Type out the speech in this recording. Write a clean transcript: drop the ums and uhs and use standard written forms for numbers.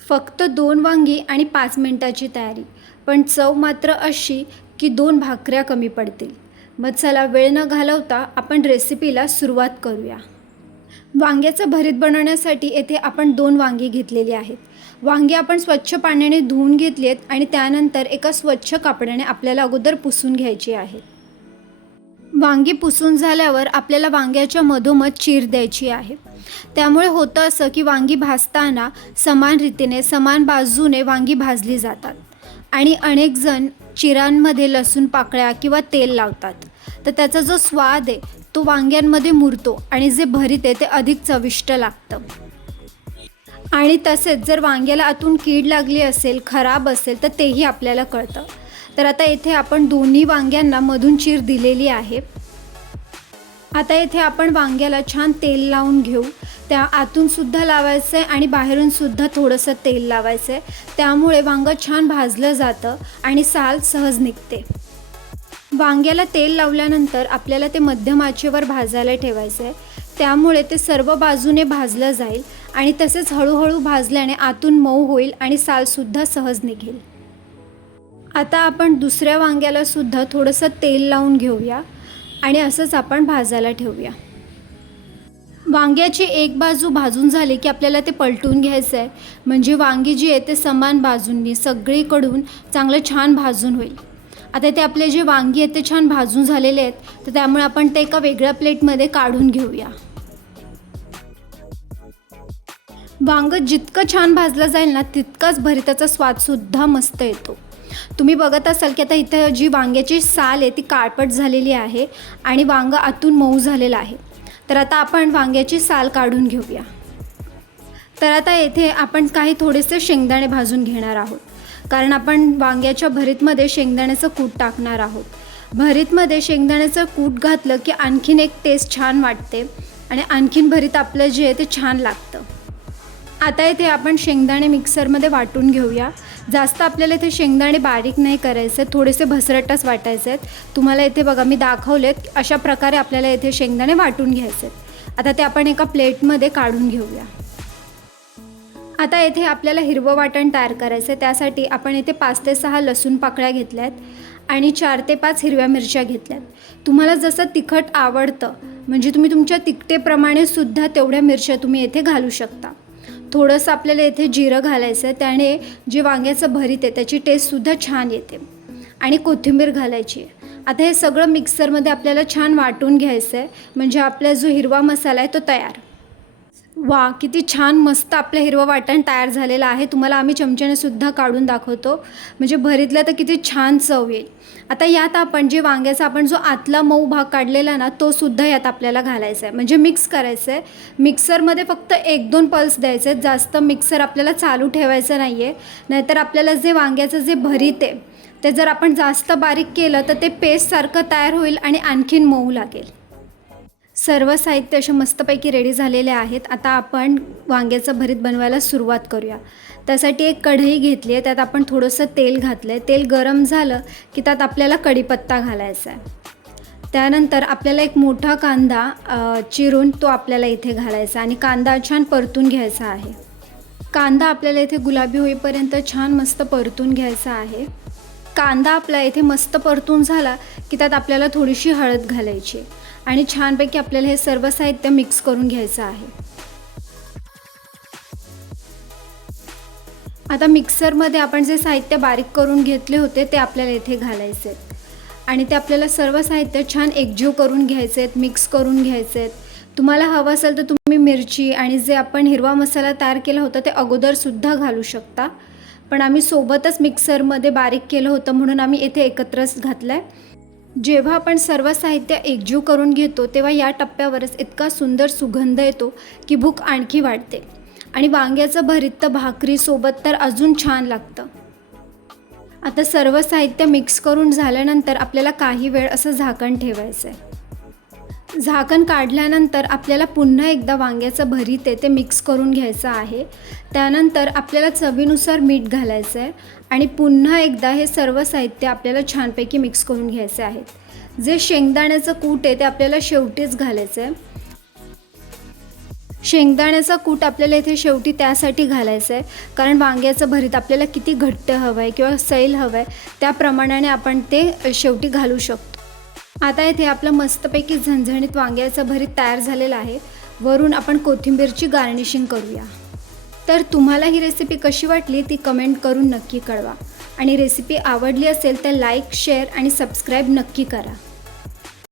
फक्त 2 वांगी आणि 5 मिनिटाची तयारी, पण चव मात्र अशी की 2 भाकऱ्या कमी पडतील. मग चला वेळ न घालवता आपण रेसिपीला सुरुवात करूया. वांग्याचं भरीत बनवण्यासाठी येथे आपण 2 वांगी घेतलेली आहेत. वांगी आपण स्वच्छ पाण्याने धुवून घेतली आहेत आणि त्यानंतर एका स्वच्छ कापडाने आपल्याला अगोदर पुसून घ्यायची आहेत. वांगी पुसून झाल्यावर आपल्याला वांग्याच्या मधोमध चीर द्यायची आहे. त्यामुळे होतं असं की वांगी भाजताना समान रीतीने समान बाजूने वांगी भाजली जातात आणि अनेक जण चिरांमध्ये लसूण पाकळ्या किंवा तेल लावतात. तर त्याचा जो स्वाद आहे तो वांग्यांमध्ये मुरतो आणि जे भरीत आहे ते अधिक चविष्ट लागतं. आणि तसेच जर वांग्याला आतून कीड लागली असेल, खराब असेल तर तेही आपल्याला कळतं. तर आता येथे आपण दोन्ही वांग्यांना मधून चीर दिलेली आहे. आता येथे आपण वांग्याला छान तेल लावून घेऊ. त्या आतून सुद्धा लावायचं आहे आणि बाहेरून सुद्धा थोडंसं तेल लावायचं आहे. त्यामुळे वांगं छान भाजलं जातं आणि साल सहज निघते. वांग्याला तेल लावल्यानंतर आपल्याला ते मध्यम आचेवर भाजायला ठेवायचं आहे. त्यामुळे ते सर्व बाजूने भाजलं जाईल आणि तसेच हळूहळू भाजल्याने आतून मऊ होईल आणि सालसुद्धा सहज निघेल. आता आपण दुसऱ्या वांग्याला सुद्धा थोडंसं तेल लावून घेऊया आणि असंच आपण भाजायला ठेवूया. वांग्याची एक बाजू भाजून झाली की आपल्याला ते पलटून घ्यायचं आहे, म्हणजे वांगी जी आहे ते समान बाजूंनी सगळीकडून चांगलं छान भाजून होईल. आता ते आपले जे वांगी आहेत ते छान भाजून झालेले आहेत, तर त्यामुळे आपण ते एका वेगळ्या प्लेटमध्ये काढून घेऊया. वांगं जितकं छान भाजलं जाईल ना तितकाच भरिताचा स्वादसुद्धा मस्त येतो. तुम्ही बघत असाल की आता इथं जी वांग्याची साल आहे ती काळपट झालेली आहे आणि वांगं आतून मऊ झालेलं आहे. तर आता आपण वांग्याची साल काढून घेऊया. तर आता येथे आपण काही थोडेसे शेंगदाणे भाजून घेणार आहोत, कारण आपण वांग्याच्या भरीतमध्ये शेंगदाण्याचं कूट टाकणार आहोत. भरीतमध्ये शेंगदाण्याचं कूट घातलं की आणखीन एक टेस्ट छान वाटते आणि आणखीन भरीत आपलं जे आहे ते छान लागतं. आता इथे आपण शेंगदाणे मिक्सरमध्ये वाटून घेऊया. जास्त आपल्याला इथे शेंगदाणे बारीक नाही करायचे, थोडेसे भसरटच वाटायचे आहेत. तुम्हाला इथे बघा मी दाखवलेत अशा प्रकारे आपल्याला इथे शेंगदाणे वाटून घ्यायचे आहेत. आता ते आपण एका प्लेटमध्ये काढून घेऊया. आता येथे आपल्याला हिरवं वाटण तयार करायचं आहे. त्यासाठी आपण इथे 5 ते 6 लसूण पाकळ्या घेतल्यात आणि 4 ते 5 हिरव्या मिरच्या घेतल्यात. तुम्हाला जसं तिखट आवडतं म्हणजे तुम्ही तुमच्या तिखटेप्रमाणे सुद्धा तेवढ्या मिरच्या तुम्ही येथे घालू शकता. थोडंसं आपल्याला येथे जिरं घालायचं आहे, त्याने जे वांग्याचं भरीत आहे त्याची टेस्टसुद्धा छान येते आणि कोथिंबीर घालायची आहे. आता हे सगळं मिक्सरमध्ये आपल्याला छान वाटून घ्यायचं आहे, म्हणजे आपला जो हिरवा मसाला आहे तो तयार. वा, किती छान मस्त आपलं हिरवं वाटण तयार झालेलं आहे. तुम्हाला आम्ही चमच्याने सुद्धा काढून दाखवतो, म्हणजे भरीतला तर किती छान चव येईल. आता यात आपण जे वांग्याचा आपण जो आतला मऊ भाग काढलेला ना तो सुद्धा यात आपल्याला घालायचा आहे, म्हणजे मिक्स करायचं आहे. मिक्सरमध्ये फक्त 1-2 पल्स द्यायचे आहेत, जास्त मिक्सर आपल्याला चालू ठेवायचं नाही आहे. नाहीतर आपल्याला जे वांग्याचं जे भरीत आहे ते जर आपण जास्त बारीक केलं तर ते पेस्टसारखं तयार होईल आणि आणखीन मऊ लागेल. सर्व साहित्य असे मस्तपैकी रेडी झालेले आहेत. आता आपण वांग्याचं भरीत बनवायला सुरुवात करूया. त्यासाठी एक कढई घेतली आहे, त्यात आपण थोडंसं तेल घातलं आहे. तेल गरम झालं की त्यात आपल्याला कढीपत्ता घालायचा आहे. त्यानंतर आपल्याला एक मोठा कांदा चिरून तो आपल्याला इथे घालायचा आणि कांदा छान परतून घ्यायचा आहे. कांदा आपल्याला इथे गुलाबी होईपर्यंत छान मस्त परतून घ्यायचा आहे. कांदा आपला इथे मस्त परतून झाला की त्यात आपल्याला थोडीशी हळद घालायची आणि छानपैकी आपल्याला हे सर्व साहित्य मिक्स करून घ्यायचं आहे. आता मिक्सरमध्ये आपण जे साहित्य बारीक करून घेतले होते ते आपल्याला इथे घालायचे आहेत आणि ते आपल्याला सर्व साहित्य छान एकजीव करून घ्यायचे आहेत, मिक्स करून घ्यायचे आहेत. तुम्हाला हवं असेल तर तुम्ही मिरची आणि जे आपण हिरवा मसाला तयार केला होता ते अगोदरसुद्धा घालू शकता, पण आम्ही सोबतच मिक्सरमध्ये बारीक केलं होतं म्हणून आम्ही इथे एकत्रच घातलं आहे. जेव्हा आपण सर्व साहित्य एकजीव करून घेतो तेव्हा या टप्प्यावरच इतका सुंदर सुगंध येतो की भूक आणखी वाढते आणि वांग्याचं भरीत तर भाकरीसोबत तर अजून छान लागतं. आता सर्व साहित्य मिक्स करून झाल्यानंतर आपल्याला काही वेळ असं झाकण ठेवायचं आहे. झाकण काढल्यानंतर आपल्याला पुन्हा एकदा वांग्याचं भरीत आहे ते मिक्स करून घ्यायचं आहे. त्यानंतर आपल्याला चवीनुसार मीठ घालायचं आहे आणि पुन्हा एकदा हे सर्व साहित्य आपल्याला छानपैकी मिक्स करून घ्यायचे आहे. जे शेंगदाण्याचं कूट आहे ते आपल्याला शेवटीच घालायचं आहे. शेंगदाण्याचा कूट आपल्याला इथे शेवटी त्यासाठी घालायचं आहे कारण वांग्याचं भरीत आपल्याला किती घट्ट हवं आहे किंवा सैल हवं आहे त्या प्रमाणाने आपण ते शेवटी घालू शकतो। आता इथे आपलं मस्तपैकी झणझणीत वांग्याचं भरीत तयार झालेलं आहे। वरून आपण कोथिंबीरची गार्निशिंग करूया। तर तुम्हाला ही रेसिपी कशी वाटली ती कमेंट करून नक्की कळवा आणि रेसिपी आवडली असेल तर लाईक, शेअर आणि सबस्क्राईब नक्की करा।